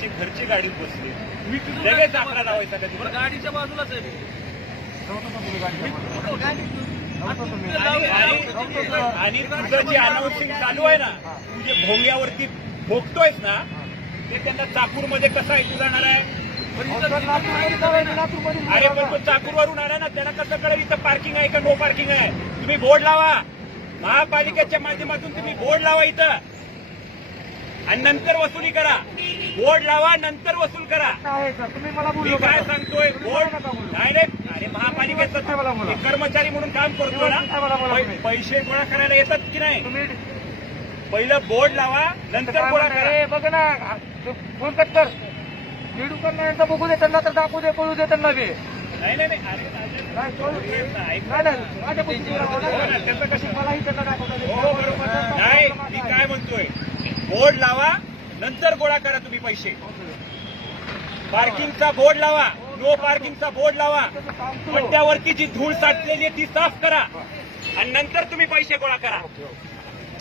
त्यांची घरची गाडीत बसली, लगेच आकडा लावायचा का तिथं? गाडीच्या बाजूलाच आहे. आणि तुझं जे अनाउन्सिंग चालू आहे ना, तू जे भोंग्यावरती भोगतोयस ना, ते त्यांना चाकूरमध्ये कसं ऐकू जाणार आहे? अरे पण तो चाकूरवरून आला ना, त्यांना कसं कळेल इथं पार्किंग आहे का नो पार्किंग आहे? तुम्ही बोर्ड लावा, महापालिकेच्या माध्यमातून तुम्ही बोर्ड लावा इथं आणि नंतर वसुली करा. बोर्ड लावा, नंतर वसूल करा. तुम्ही मला मी काय सांगतोय, बोर्ड नाही रे. अरे महापालिकेचा कर्मचारी म्हणून काम करतो ना, पैसे गोळा करायला येतात की नाही? पहिलं बोर्ड लावा, नंतर गोळा करा. बघ ना, फोन कट कर. व्हिडिओ करणाऱ्यांचा बघू दे त्यांना, तर दाखवू दे, कळू दे त्यांना बी. नाही नाही नाही, अरे त्याचं कसं मलाही त्यांना दाखवता हो बरोबर नाही. मी काय म्हणतोय, बोर्ड लावा, नंतर गोळा करा तुम्ही पैसे. पार्किंगचा बोर्ड लावा, नो पार्किंगचा बोर्ड लावा, पट्ट्यावरती जी धूळ साठलेली आहे ती साफ करा आणि नंतर तुम्ही पैसे गोळा करा.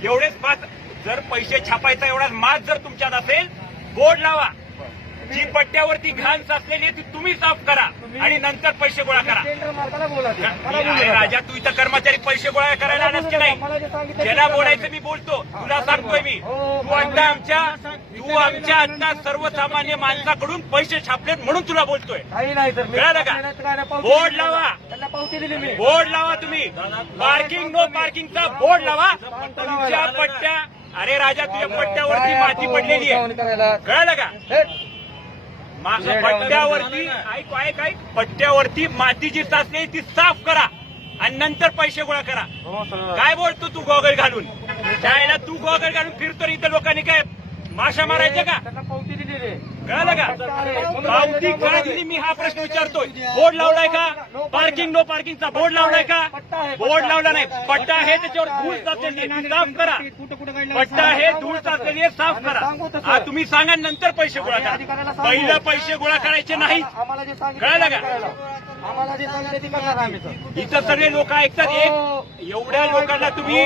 एवढेच मात, जर पैसे छापायचा एवढाच मात जर तुमच्यात असेल, बोर्ड लावा. जी पट्ट्यावरती घाण साचलेली आहे ती तुम्ही साफ करा आणि नंतर पैसे गोळा करा. अरे राजा, तू इथं कर्मचारी पैसे गोळा करायला आलास की नाही? ज्याला बोलायचं मी बोलतो, तुला सांगतोय मी. तू आमच्या आता सर्वसामान्य माणसाकडून पैसे छापलेत म्हणून तुला बोलतोय. कळालं का? बोर्ड लावा, पावती दिली मी. बोर्ड लावा तुम्ही. पार्किंग नो पार्किंगचा बोर्ड लावा. तुमच्या पट्ट्या, अरे राजा, तुझ्या पट्ट्यावरती माती पडलेली आहे, कळालं का? पट्ट्यावरती ऐक पट्ट्यावरती माती जी साचली ती साफ करा आणि नंतर पैसे गोळा करा. काय बोलतो तू गॉगल घालून? त्याला तू गॉगल घालून फिरतो, इथं लोकांनी काय माशा मारायच्या का? पावती दिली. कळालं का? पावती का दिली मी हा प्रश्न विचारतोय. बोर्ड लावलाय का? पार्किंग नो पार्किंगचा बोर्ड लावलाय का? बोर्ड लावला नाही. पट्टा आहे, त्याच्यावर धूळ साचलेली आहे, ती साफ करा. पट्टा आहे, धूळ साचलेली आहे, साफ करा. हा तुम्ही सांगा, नंतर पैसे गोळा करा. पहिलं पैसे गोळा करायचे नाही. कळालं का? आम्हाला जे सांगितलं ते करणार आम्ही. इथं सगळे लोक ऐकतात. एवढ्या लोकांना तुम्ही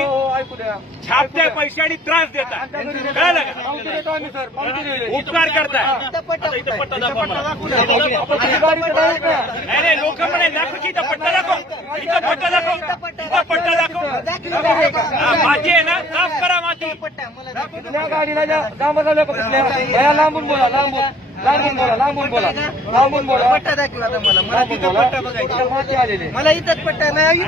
छापत्या पैसे आणि त्रास देता, कळालं का? उपकार करताय. नाही नाही, लोक म्हणे दाखव की इथं पट्टा दाखव, इथं पट्टा दाखव, इथं पट्टा दाखव. माती आहे ना, साफ करा माती. कुठल्या गाडीला लांबून बोला, लांबून बोला. पट्टा दाखव आता मला. मला तिथं पट्टा बघायचा. माती आलेली. मला इथंच पट्टा नाही.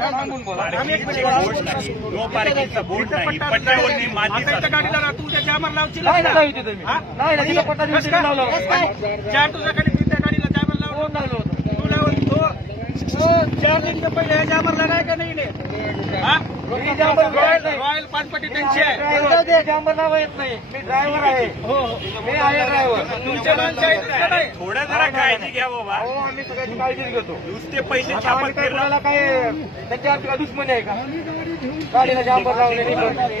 लांबून बोला. नो पार्किंगचा बोर्ड नाही, पट्ट्यावरती माती साचली. गाडीला तू त्या जामर लावची नाही तुम्ही. नाही तिथं पट्टा दिवशी लावला होता. चार तुझ्याकडे त्या गाडीला जामर लावलं. कोण लावलं होतं? तू लावून तो 4 दिवस पहिले ह्या जामरला नाही का नाही? रॉयल पाचपट्टी त्यांची आहे. जांभर लावा येत नाही. मी ड्रायव्हर आहे. हो, मी आहे ड्रायव्हर. तुमच्या माणसं आहेत का नाही? थोडं जरा काळजी घ्या बाबा. हो, आम्ही सगळ्याची काळजी घेतो. नुसते पैसे आम्ही छापत काय फिरला. कोणाला काय त्यांच्या आमची दुश्मनी आहे का? गाडीला जांभर लावलेली